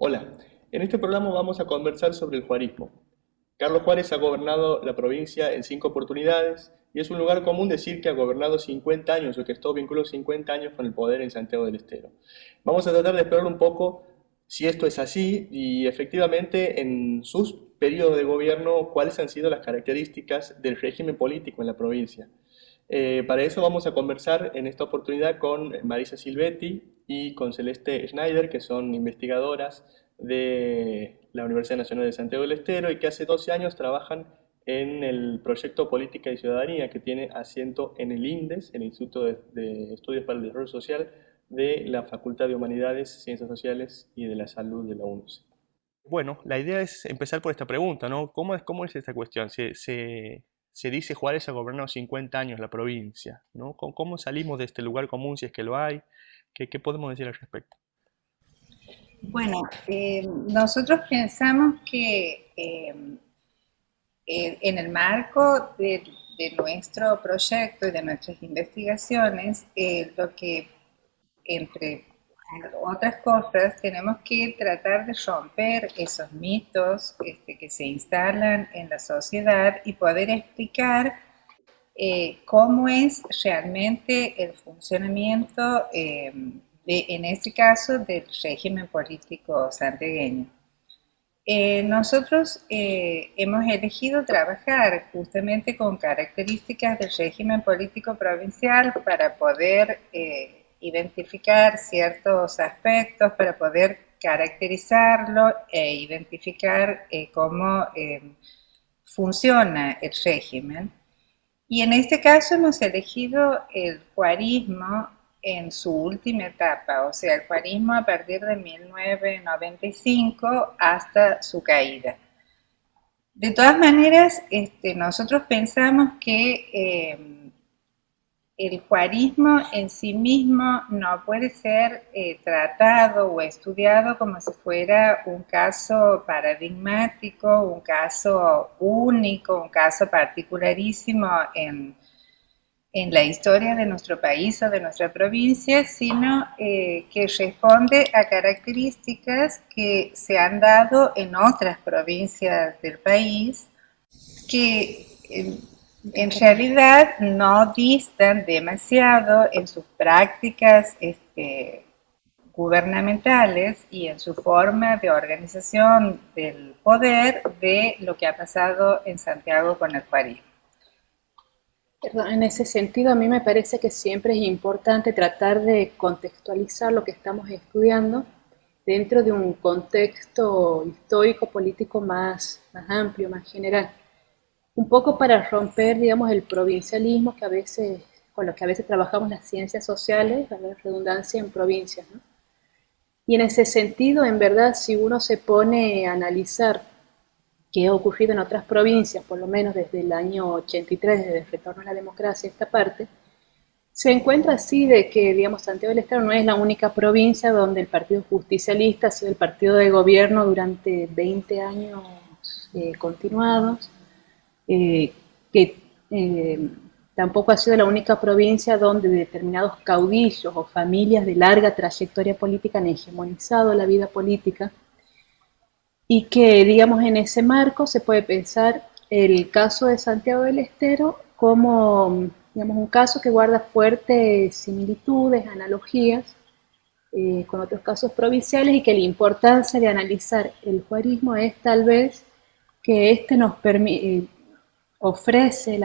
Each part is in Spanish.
Hola, en este programa vamos a conversar sobre el juarismo. Carlos Juárez ha gobernado la provincia en 5 oportunidades y es un lugar común decir que ha gobernado 50 años o que estuvo vinculado 50 años con el poder en Santiago del Estero. Vamos a tratar de explorar un poco si esto es así y efectivamente en sus periodos de gobierno cuáles han sido las características del régimen político en la provincia. Para eso vamos a conversar en esta oportunidad con Marisa Silvetti y con Celeste Schneider, que son investigadoras de la Universidad Nacional de Santiago del Estero y que hace 12 años trabajan en el proyecto Política y Ciudadanía que tiene asiento en el INDES, el Instituto de Estudios para el Desarrollo Social de la Facultad de Humanidades, Ciencias Sociales y de la Salud de la UNCE. Bueno, la idea es empezar por esta pregunta, ¿no? ¿Cómo es esta cuestión? Se dice Juárez ha gobernado 50 años la provincia, ¿no? ¿Cómo salimos de este lugar común si es que lo hay? ¿Qué podemos decir al respecto? Bueno, nosotros pensamos que en el marco de nuestro proyecto y de nuestras investigaciones, lo que, entre otras cosas, tenemos que tratar de romper esos mitos que se instalan en la sociedad y poder explicar cómo es realmente el funcionamiento, en este caso, del régimen político santiagueño. Nosotros hemos elegido trabajar justamente con características del régimen político provincial para poder identificar ciertos aspectos, para poder caracterizarlo e identificar cómo funciona el régimen. Y en este caso hemos elegido el juarismo en su última etapa, o sea, el juarismo a partir de 1995 hasta su caída. De todas maneras, nosotros pensamos que el juarismo en sí mismo no puede ser tratado o estudiado como si fuera un caso paradigmático, un caso único, un caso particularísimo en la historia de nuestro país o de nuestra provincia, sino que responde a características que se han dado en otras provincias del país que en realidad no distan demasiado en sus prácticas gubernamentales y en su forma de organización del poder de lo que ha pasado en Santiago con el Juarismo. Perdón, en ese sentido, a mí me parece que siempre es importante tratar de contextualizar lo que estamos estudiando dentro de un contexto histórico, político más amplio, más general. Un poco para romper, digamos, el provincialismo que a veces, con lo que a veces trabajamos las ciencias sociales, la redundancia en provincias, ¿no? Y en ese sentido, en verdad, si uno se pone a analizar qué ha ocurrido en otras provincias, por lo menos desde el año 83, desde el retorno a la democracia, esta parte, se encuentra así de que, digamos, Santiago del Estero no es la única provincia donde el Partido Justicialista ha sido el partido de gobierno durante 20 años continuados, eh, que tampoco ha sido la única provincia donde determinados caudillos o familias de larga trayectoria política han hegemonizado la vida política y que, digamos, en ese marco se puede pensar el caso de Santiago del Estero como, digamos, un caso que guarda fuertes similitudes, analogías con otros casos provinciales y que la importancia de analizar el juarismo es tal vez que este nos ofrece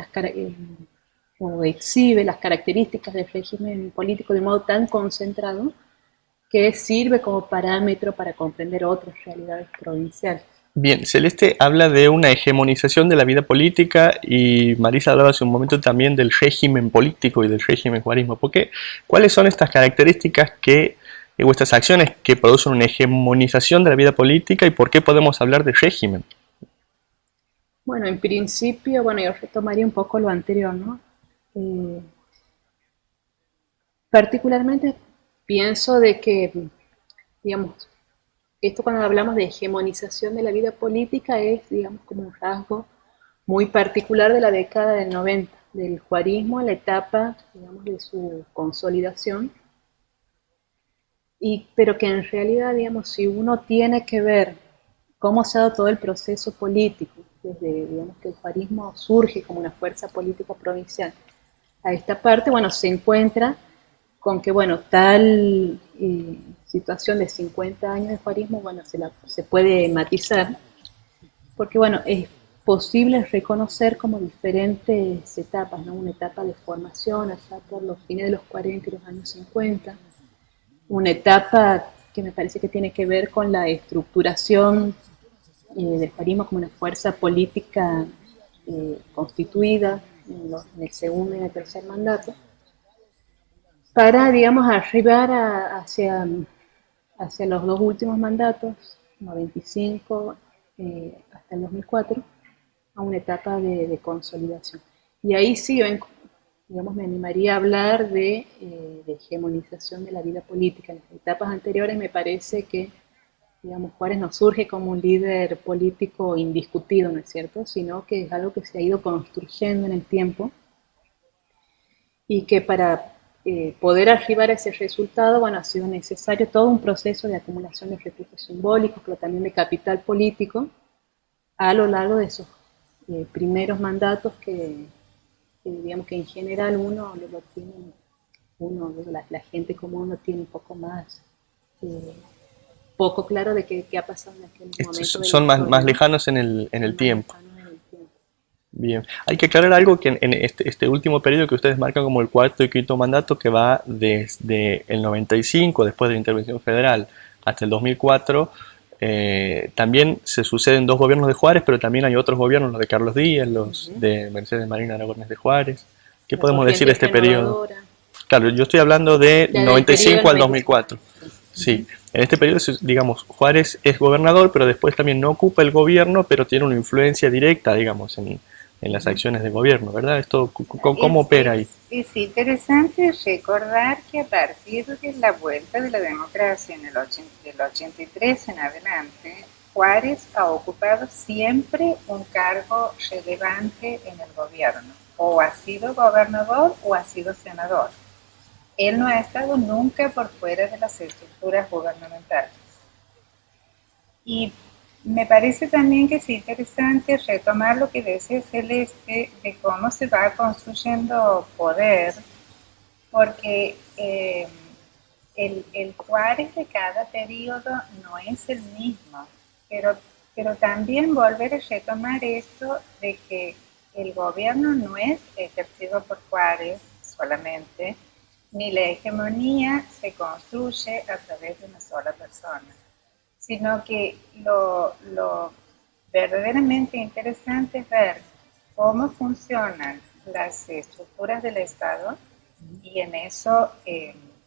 o exhibe las características del régimen político de modo tan concentrado que sirve como parámetro para comprender otras realidades provinciales. Bien, Celeste habla de una hegemonización de la vida política y Marisa hablaba hace un momento también del régimen político y del régimen juarismo. ¿Cuáles son estas características o estas acciones que producen una hegemonización de la vida política y por qué podemos hablar de régimen? Bueno, en principio, bueno, yo retomaría un poco lo anterior, ¿no? Eh, Particularmente pienso de que, digamos, esto cuando hablamos de hegemonización de la vida política es, digamos, como un rasgo muy particular de la década del 90, del juarismo a la etapa, digamos, de su consolidación. pero que en realidad, digamos, si uno tiene que ver cómo se ha dado todo el proceso político, desde, digamos, que el juarismo surge como una fuerza política provincial, a esta parte, bueno, se encuentra con que, bueno, tal situación de 50 años de juarismo, bueno, se puede matizar, porque, bueno, es posible reconocer como diferentes etapas, ¿no? Una etapa de formación allá por los fines de los 40 y los años 50, una etapa que me parece que tiene que ver con la estructuración del juarismo como una fuerza política constituida en el segundo y en el tercer mandato, para, digamos, arribar hacia los dos últimos mandatos, 95 hasta el 2004, a una etapa de consolidación. Y ahí sí, digamos, me animaría a hablar de hegemonización de la vida política. En las etapas anteriores me parece que, digamos, Juárez no surge como un líder político indiscutido, ¿no es cierto?, sino que es algo que se ha ido construyendo en el tiempo y que para poder arribar a ese resultado, bueno, ha sido necesario todo un proceso de acumulación de recursos simbólicos, pero también de capital político a lo largo de esos primeros mandatos que digamos que en general uno lo tiene, la gente común lo tiene un poco más, eh, poco claro de qué ha pasado en aquel momento de la Son historia, más ¿no? lejanos en el Son más tiempo. lejanos en el tiempo. Bien, hay que aclarar algo que en este último periodo que ustedes marcan como el cuarto y quinto mandato, que va desde el 95, después de la intervención federal, hasta el 2004, también se suceden dos gobiernos de Juárez, pero también hay otros gobiernos, los de Carlos Díaz, los de Mercedes Marina Aragonés de Juárez. ¿Qué La podemos decir de corriente este periodo? renovadora, Claro, yo estoy hablando de del periodo 95 del al 95. 2004. Sí. Sí, en este periodo, digamos, Juárez es gobernador, pero después también no ocupa el gobierno, pero tiene una influencia directa, digamos, en las acciones de gobierno, ¿verdad? Esto, ¿cómo opera ahí? Es interesante recordar que a partir de la vuelta de la democracia en del 83 en adelante, Juárez ha ocupado siempre un cargo relevante en el gobierno. O ha sido gobernador o ha sido senador. Él no ha estado nunca por fuera de las estructuras gubernamentales. Y me parece también que es interesante retomar lo que decía Celeste de cómo se va construyendo poder, porque el Juárez de cada periodo no es el mismo, pero, pero también volver a retomar esto de que el gobierno no es ejercido por Juárez solamente, ni la hegemonía se construye a través de una sola persona, sino que lo verdaderamente interesante es ver cómo funcionan las estructuras del Estado y en eso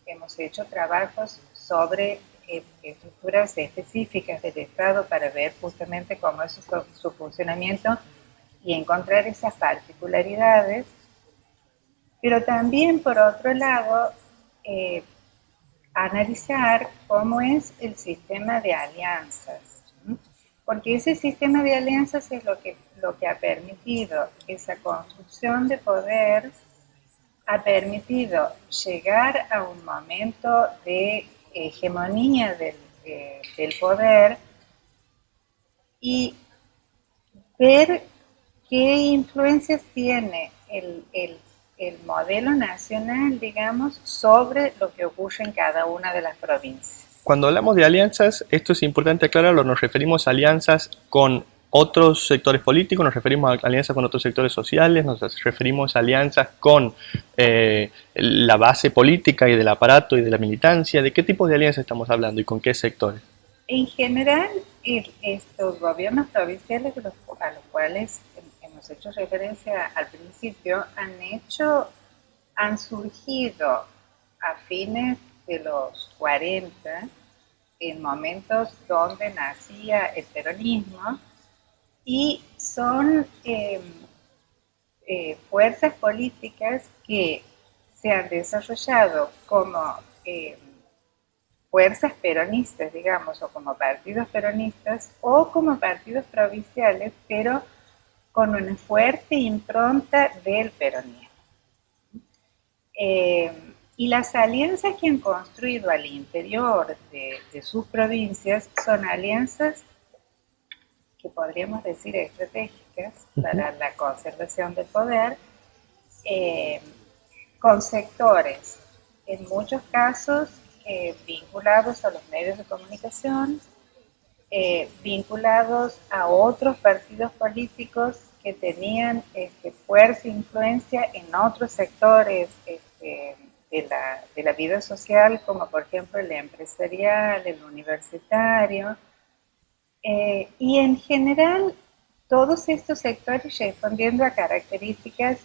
hemos hecho trabajos sobre estructuras específicas del Estado para ver justamente cómo es su funcionamiento y encontrar esas particularidades, pero también por otro lado eh, analizar cómo es el sistema de alianzas, ¿sí? Porque ese sistema de alianzas es lo que ha permitido esa construcción de poder, ha permitido llegar a un momento de hegemonía del poder y ver qué influencias tiene el modelo nacional, digamos, sobre lo que ocurre en cada una de las provincias. Cuando hablamos de alianzas, esto es importante aclararlo, nos referimos a alianzas con otros sectores políticos, nos referimos a alianzas con otros sectores sociales, nos referimos a alianzas con la base política y del aparato y de la militancia. ¿De qué tipo de alianzas estamos hablando y con qué sectores? En general, estos gobiernos provinciales a los cuales hemos hecho referencia al principio han surgido a fines de los 40, en momentos donde nacía el peronismo, y son fuerzas políticas que se han desarrollado como eh, fuerzas peronistas, digamos, o como partidos peronistas, o como partidos provinciales, pero con una fuerte impronta del peronismo. Eh, Y las alianzas que han construido al interior de sus provincias son alianzas que podríamos decir estratégicas para la conservación del poder, eh, con sectores, en muchos casos, vinculados a los medios de comunicación, vinculados a otros partidos políticos que tenían fuerza e influencia en otros sectores de la vida social, como por ejemplo el empresarial, el universitario, y en general todos estos sectores respondiendo a características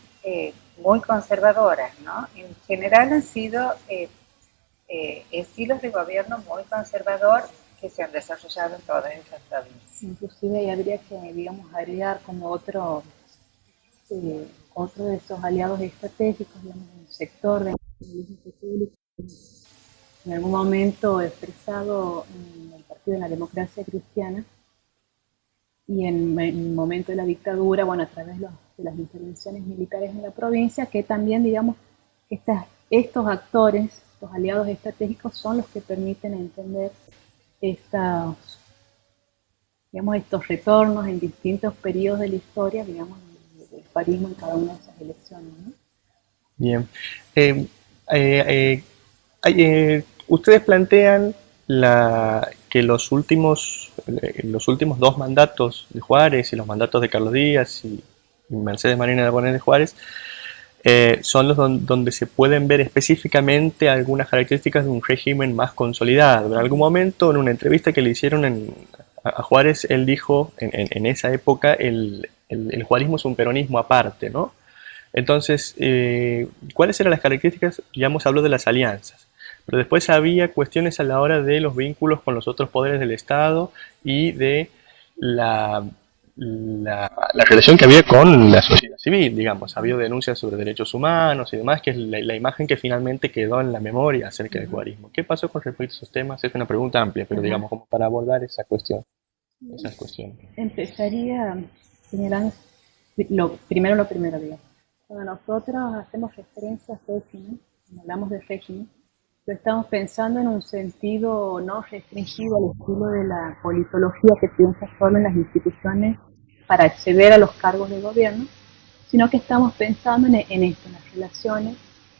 muy conservadoras, ¿no? En general han sido estilos de gobierno muy conservador que se han desarrollado en todas esas provincias. Inclusive ahí habría que, digamos, agregar como otro de esos aliados estratégicos, digamos, un sector de público en algún momento expresado en el Partido de la Democracia Cristiana y en el momento de la dictadura, bueno, a través de las intervenciones militares en la provincia, que también, digamos, estos actores, los aliados estratégicos, son los que permiten entender estos retornos en distintos periodos de la historia, digamos, del juarismo en cada una de esas elecciones, ¿no? Bien. Eh, eh, Ustedes plantean que los últimos dos mandatos de Juárez y los mandatos de Carlos Díaz y Mercedes Marina de Bonet de Juárez son los donde se pueden ver específicamente algunas características de un régimen más consolidado. En algún momento, en una entrevista que le hicieron a Juárez, él dijo, en esa época, el juarismo es un peronismo aparte, ¿no? Entonces, ¿cuáles eran las características? Ya hemos hablado de las alianzas, pero después había cuestiones a la hora de los vínculos con los otros poderes del Estado y de la, la relación que había con la sociedad civil, digamos. Había denuncias sobre derechos humanos y demás, que es la imagen que finalmente quedó en la memoria acerca del juarismo. ¿Qué pasó con respecto a esos temas? Es una pregunta amplia, pero digamos, como para abordar esa cuestión, esas cuestiones. Empezaría señalando lo primero, digamos. Cuando nosotros hacemos referencia a régimen, cuando hablamos de régimen, lo estamos pensando en un sentido no restringido al estilo de la politología que piensa solo en las instituciones para acceder a los cargos de gobierno, sino que estamos pensando en esto, en las relaciones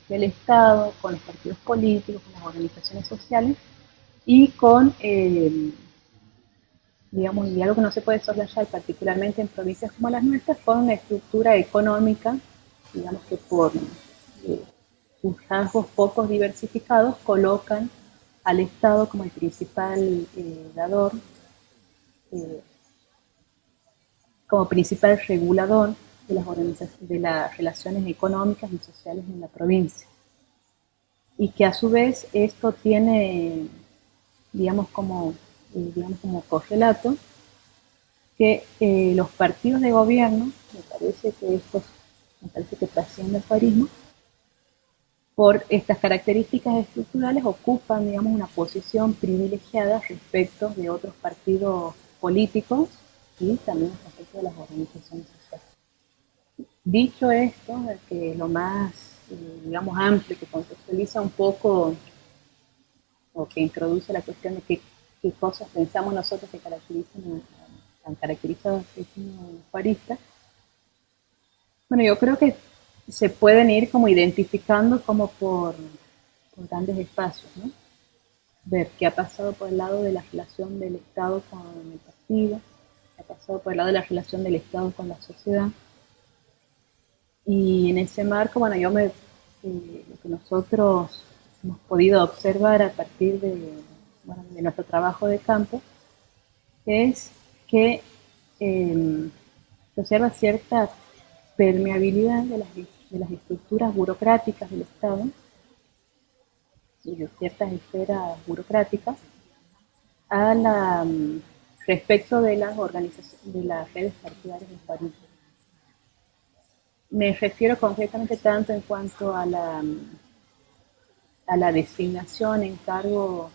del Estado con los partidos políticos, con las organizaciones sociales y con digamos, y algo que no se puede soslayar, particularmente en provincias como las nuestras, con una estructura económica, digamos que por sus rasgos pocos diversificados, colocan al Estado como el principal dador, eh, como principal regulador de las relaciones económicas y sociales en la provincia. Y que a su vez esto tiene, digamos, como correlato, que los partidos de gobierno, me parece que trasciende el juarismo, por estas características estructurales ocupan, digamos, una posición privilegiada respecto de otros partidos políticos y también respecto de las organizaciones sociales. Dicho esto, que lo más, digamos, amplio, que contextualiza un poco o que introduce la cuestión de qué cosas pensamos nosotros que han caracterizado al régimen juarista. Bueno, yo creo que se pueden ir como identificando como por grandes espacios, ¿no? Ver qué ha pasado por el lado de la relación del Estado con el partido, qué ha pasado por el lado de la relación del Estado con la sociedad. Y en ese marco, bueno, lo que nosotros hemos podido observar a partir de nuestro trabajo de campo es que se observa cierta permeabilidad de las estructuras burocráticas del Estado y de ciertas esferas burocráticas respecto de las organizaciones, de las redes partidarias del país. Me refiero concretamente tanto en cuanto a la designación en cargos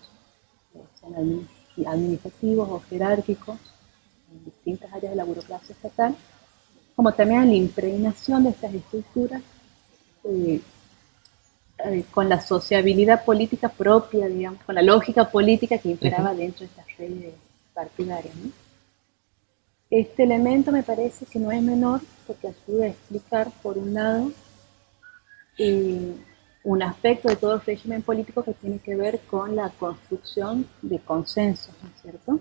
administrativos o jerárquicos en distintas áreas de la burocracia estatal, como también a la impregnación de estas estructuras con la sociabilidad política propia, digamos, con la lógica política que imperaba dentro de estas redes partidarias, ¿no? Este elemento me parece que no es menor porque ayuda a explicar, por un lado, un aspecto de todo el régimen político que tiene que ver con la construcción de consensos, ¿no es cierto?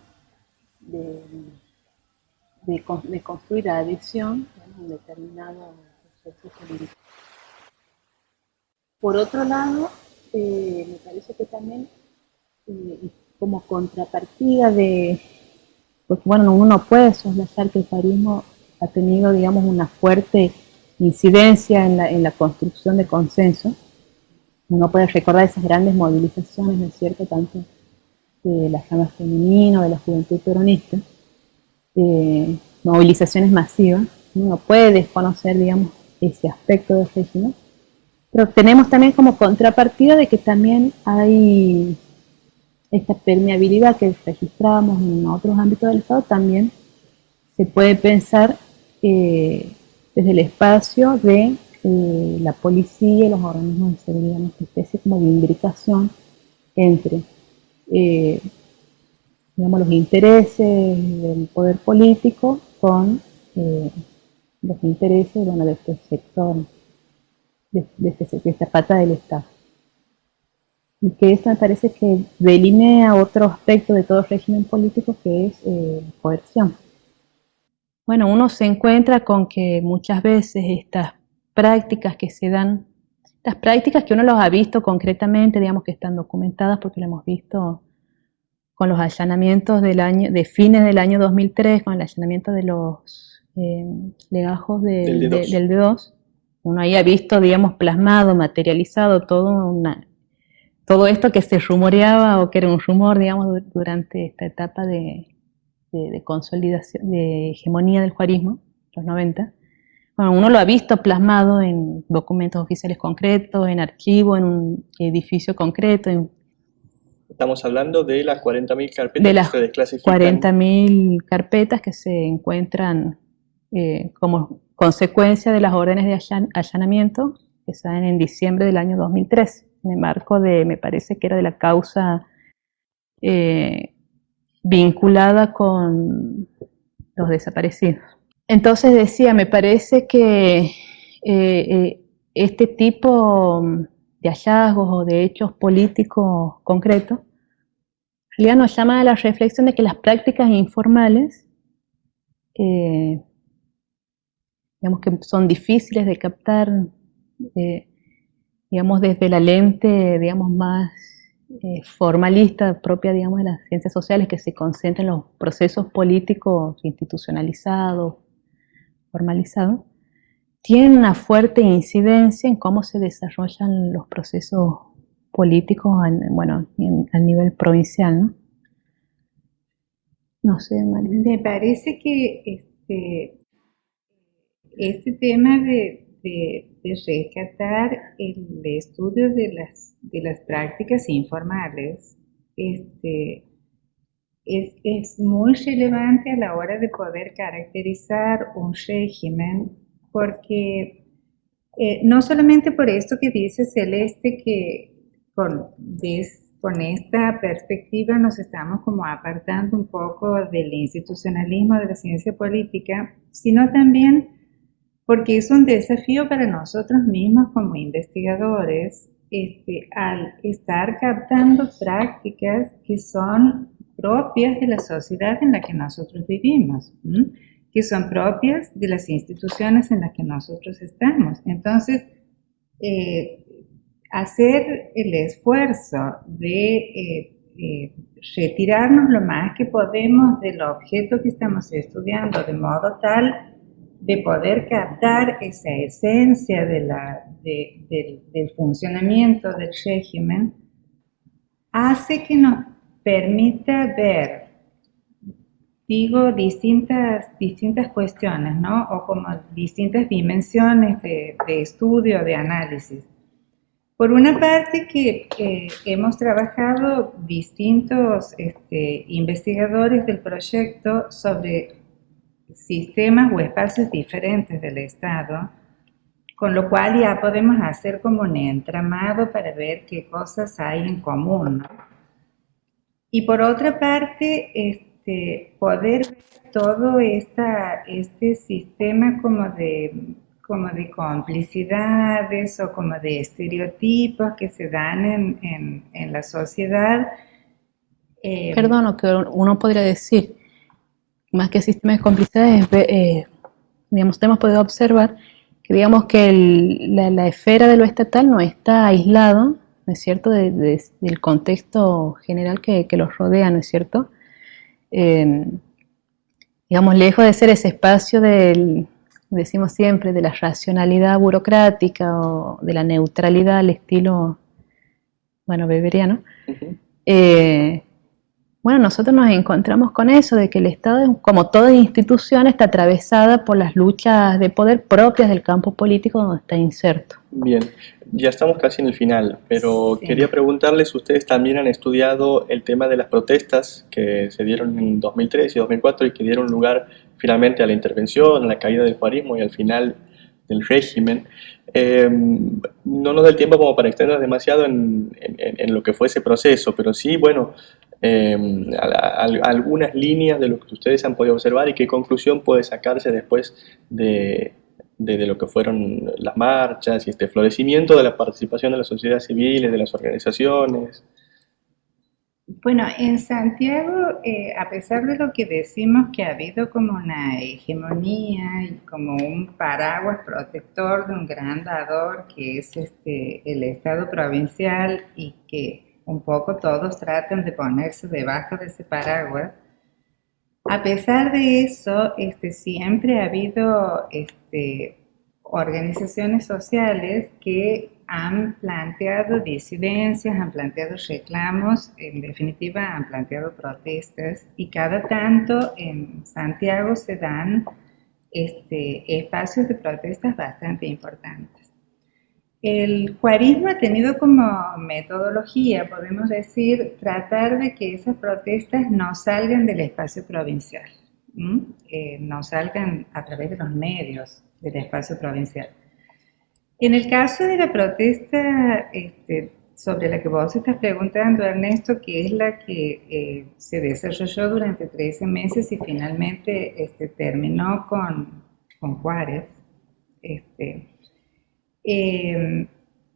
De construir la adhesión a un determinado proceso político. Por otro lado, me parece que también como contrapartida de, porque bueno, uno no puede soslayar que el zarismo ha tenido, digamos, una fuerte incidencia en la construcción de consenso. Uno puede recordar esas grandes movilizaciones, ¿no es cierto?, tanto de las ramas femeninas, de la juventud peronista, movilizaciones masivas. Uno puede desconocer, digamos, ese aspecto del régimen, pero tenemos también como contrapartida de que también hay esta permeabilidad que registramos en otros ámbitos del Estado, también se puede pensar desde el espacio de la policía y los organismos de seguridad, una especie como de imbricación entre digamos, los intereses del poder político con los intereses, bueno, de este sector, de esta pata del Estado. Y que esto me parece que delinea otro aspecto de todo régimen político, que es coerción. Bueno, uno se encuentra con que muchas veces estas prácticas que se dan, estas prácticas que uno los ha visto concretamente, digamos que están documentadas porque lo hemos visto con los allanamientos de fines del año 2003, con el allanamiento de los legajos del D2, uno ahí ha visto, digamos, plasmado, materializado todo esto que se rumoreaba o que era un rumor, digamos, durante esta etapa de consolidación, de hegemonía del juarismo, los 90. Bueno, uno lo ha visto plasmado en documentos oficiales concretos, en archivos, en un edificio concreto. Estamos hablando de las 40.000 carpetas que se desclasifican. 40.000 carpetas que se encuentran como consecuencia de las órdenes de allanamiento que salen en diciembre del año 2003, en el marco de, me parece que era de la causa vinculada con los desaparecidos. Entonces decía, me parece que este tipo de hallazgos o de hechos políticos concretos en realidad nos llama a la reflexión de que las prácticas informales, digamos que son difíciles de captar, digamos desde la lente, digamos más formalista propia, digamos, de las ciencias sociales, que se concentra en los procesos políticos institucionalizados, formalizados, tienen una fuerte incidencia en cómo se desarrollan los procesos políticos, bueno, a nivel provincial, ¿no? No sé, María. Me parece que este tema de rescatar el estudio de las prácticas informales es muy relevante a la hora de poder caracterizar un régimen, porque no solamente por esto que dice Celeste, que con esta perspectiva nos estamos como apartando un poco del institucionalismo de la ciencia política, sino también porque es un desafío para nosotros mismos como investigadores, al estar captando prácticas que son propias de la sociedad en la que nosotros vivimos, ¿m? Que son propias de las instituciones en las que nosotros estamos. Entonces, hacer el esfuerzo de retirarnos lo más que podemos del objeto que estamos estudiando, de modo tal de poder captar esa esencia del funcionamiento del régimen, hace que nos permita ver, digo, distintas cuestiones, ¿no? O como distintas dimensiones de estudio, de análisis. Por una parte, que hemos trabajado distintos investigadores del proyecto sobre sistemas o espacios diferentes del Estado, con lo cual ya podemos hacer como un entramado para ver qué cosas hay en común, ¿no? Y por otra parte, poder ver todo este sistema como de complicidades o como de estereotipos que se dan en la sociedad. Perdón, lo que uno podría decir, más que sistema de complicidades, digamos, hemos podido observar que digamos que la esfera de lo estatal no está aislado, ¿no es cierto?, del contexto general que los rodea, ¿no es cierto? Eh, digamos, lejos de ser ese espacio decimos siempre, de la racionalidad burocrática o de la neutralidad al estilo, bueno, beberiano, Ujú. bueno, nosotros nos encontramos con eso, de que el Estado, como toda institución, está atravesada por las luchas de poder propias del campo político donde está inserto. Bien, ya estamos casi en el final, pero Sí. quería preguntarles, ustedes también han estudiado el tema de las protestas que se dieron en 2003 y 2004 y que dieron lugar finalmente a la intervención, a la caída del juarismo y al final del régimen. No nos da el tiempo como para extendernos demasiado en lo que fue ese proceso, pero sí, bueno, eh, algunas líneas de lo que ustedes han podido observar y qué conclusión puede sacarse después de lo que fueron las marchas y este florecimiento de la participación de la sociedad civil y de las organizaciones. Bueno, en Santiago, a pesar de lo que decimos que ha habido como una hegemonía y como un paraguas protector de un gran dador que es el Estado provincial y que un poco todos tratan de ponerse debajo de ese paraguas, a pesar de eso, siempre ha habido organizaciones sociales que han planteado disidencias, han planteado reclamos, en definitiva han planteado protestas y cada tanto en Santiago se dan espacios de protestas bastante importantes. El juarismo ha tenido como metodología, podemos decir, tratar de que esas protestas no salgan del espacio provincial, no salgan a través de los medios del espacio provincial. En el caso de la protesta sobre la que vos estás preguntando, Ernesto, que es la que se desarrolló durante 13 meses y finalmente terminó con Juárez, este, eh,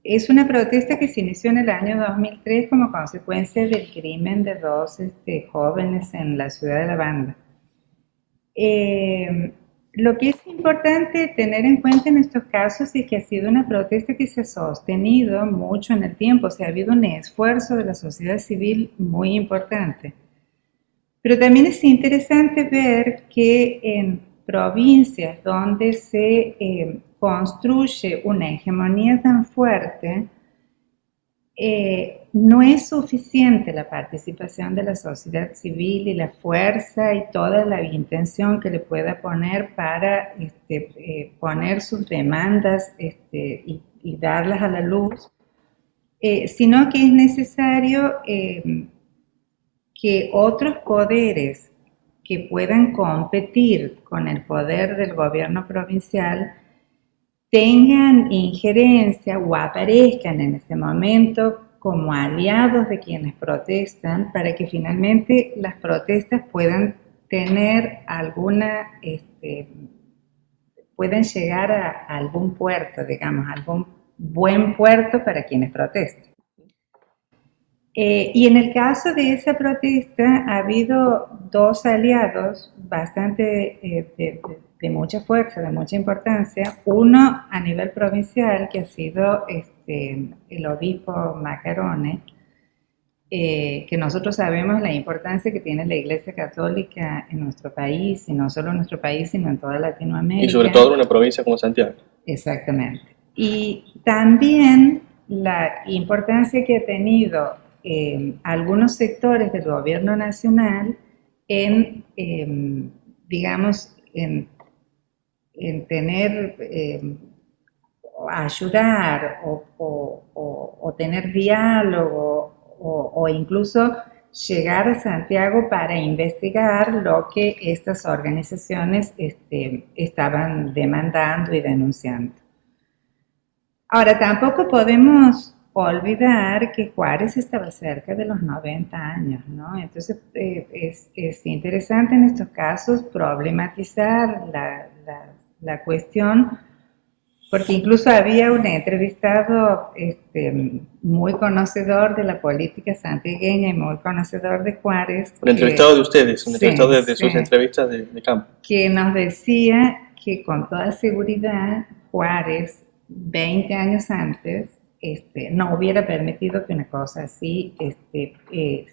es una protesta que se inició en el año 2003 como consecuencia del crimen de dos jóvenes en la ciudad de La Banda. Eh, lo que es importante tener en cuenta en estos casos es que ha sido una protesta que se ha sostenido mucho en el tiempo, o sea, ha habido un esfuerzo de la sociedad civil muy importante. Pero también es interesante ver que en provincias donde se construye una hegemonía tan fuerte, no es suficiente la participación de la sociedad civil y la fuerza y toda la intención que le pueda poner para poner sus demandas y darlas a la luz, sino que es necesario que otros poderes que puedan competir con el poder del gobierno provincial tengan injerencia o aparezcan en ese momento como aliados de quienes protestan para que finalmente las protestas puedan tener puedan llegar a algún puerto, digamos, algún buen puerto para quienes protestan. Y en el caso de esa protesta ha habido dos aliados bastante de mucha fuerza, de mucha importancia. Uno a nivel provincial, que ha sido el obispo Macarone, que nosotros sabemos la importancia que tiene la Iglesia Católica en nuestro país, y no solo en nuestro país, sino en toda Latinoamérica. Y sobre todo en una provincia como Santiago. Exactamente. Y también la importancia que ha tenido algunos sectores del gobierno nacional en, digamos, en tener, ayudar o tener diálogo o incluso llegar a Santiago para investigar lo que estas organizaciones estaban demandando y denunciando. Ahora, tampoco podemos olvidar que Juárez estaba cerca de los 90 años, ¿no? Entonces, es interesante en estos casos problematizar la cuestión, porque incluso había un entrevistado muy conocedor de la política santiagueña y muy conocedor de Juárez. Un entrevistado de ustedes, un entrevistado de sus sí, entrevistas de campo. Que nos decía que con toda seguridad Juárez, 20 años antes, no hubiera permitido que una cosa así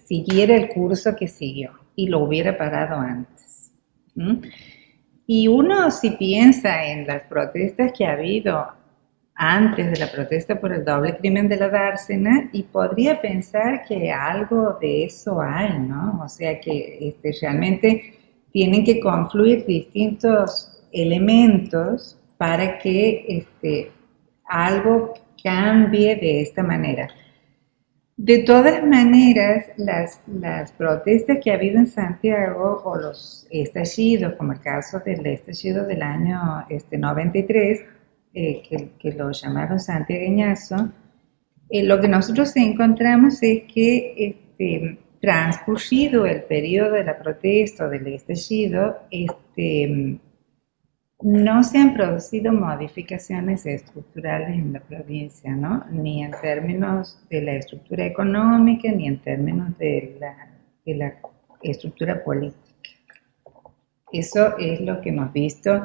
siguiera el curso que siguió y lo hubiera parado antes. ¿Mm? Y uno, si piensa en las protestas que ha habido antes de la protesta por el doble crimen de la dársena, y podría pensar que algo de eso hay, ¿no? O sea que realmente tienen que confluir distintos elementos para que algo cambie de esta manera. De todas maneras, las protestas que ha habido en Santiago o los estallidos, como el caso del estallido del año 93, que lo llamaron santiagueñazo, lo que nosotros encontramos es que transcurrido el periodo de la protesta o del estallido, no se han producido modificaciones estructurales en la provincia, ¿no? Ni en términos de la estructura económica, ni en términos de la estructura política. Eso es lo que hemos visto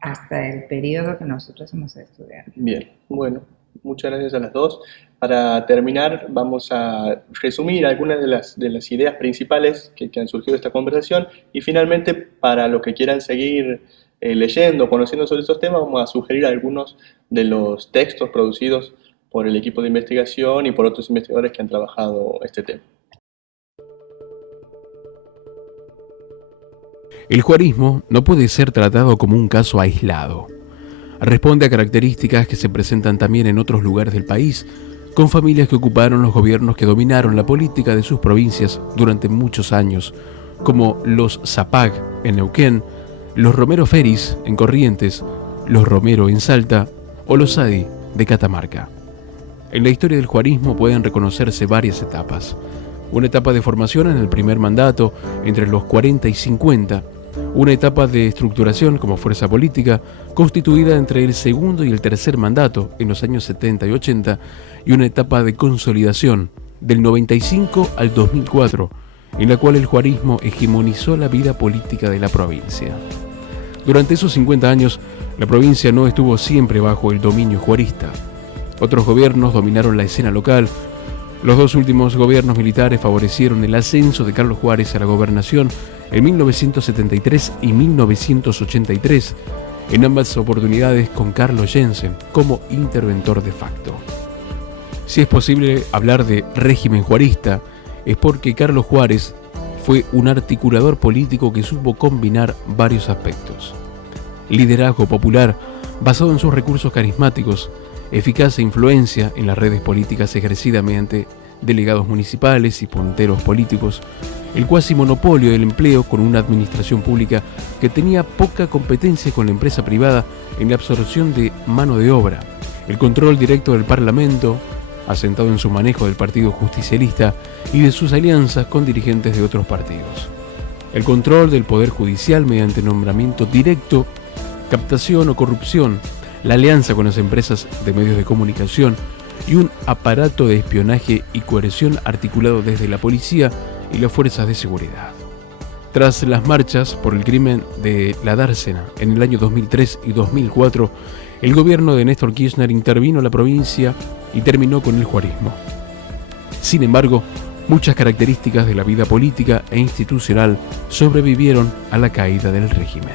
hasta el periodo que nosotros hemos estudiado. Bien, bueno, muchas gracias a las dos. Para terminar, vamos a resumir algunas de las ideas principales que han surgido de esta conversación, y finalmente, para los que quieran seguir leyendo, conociendo sobre estos temas, vamos a sugerir algunos de los textos producidos por el equipo de investigación y por otros investigadores que han trabajado este tema. El juarismo no puede ser tratado como un caso aislado. Responde a características que se presentan también en otros lugares del país, con familias que ocuparon los gobiernos que dominaron la política de sus provincias durante muchos años, como los Zapag en Neuquén, los Romero Feris en Corrientes, los Romero en Salta o los Sadi de Catamarca. En la historia del juarismo pueden reconocerse varias etapas. Una etapa de formación en el primer mandato, entre los 40 y 50, una etapa de estructuración como fuerza política, constituida entre el segundo y el tercer mandato, en los años 70 y 80, y una etapa de consolidación, del 95 al 2004, en la cual el juarismo hegemonizó la vida política de la provincia. Durante esos 50 años, la provincia no estuvo siempre bajo el dominio juarista. Otros gobiernos dominaron la escena local. Los dos últimos gobiernos militares favorecieron el ascenso de Carlos Juárez a la gobernación en 1973 y 1983, en ambas oportunidades con Carlos Jensen como interventor de facto. Si es posible hablar de régimen juarista, es porque Carlos Juárez fue un articulador político que supo combinar varios aspectos. Liderazgo popular basado en sus recursos carismáticos, eficaz influencia en las redes políticas ejercida mediante delegados municipales y punteros políticos, el cuasi monopolio del empleo con una administración pública que tenía poca competencia con la empresa privada en la absorción de mano de obra, el control directo del Parlamento, asentado en su manejo del Partido Justicialista y de sus alianzas con dirigentes de otros partidos. El control del Poder Judicial mediante nombramiento directo, captación o corrupción, la alianza con las empresas de medios de comunicación y un aparato de espionaje y coerción articulado desde la policía y las fuerzas de seguridad. Tras las marchas por el crimen de la dársena en el año 2003 y 2004, el gobierno de Néstor Kirchner intervino en la provincia y terminó con el juarismo. Sin embargo, muchas características de la vida política e institucional sobrevivieron a la caída del régimen.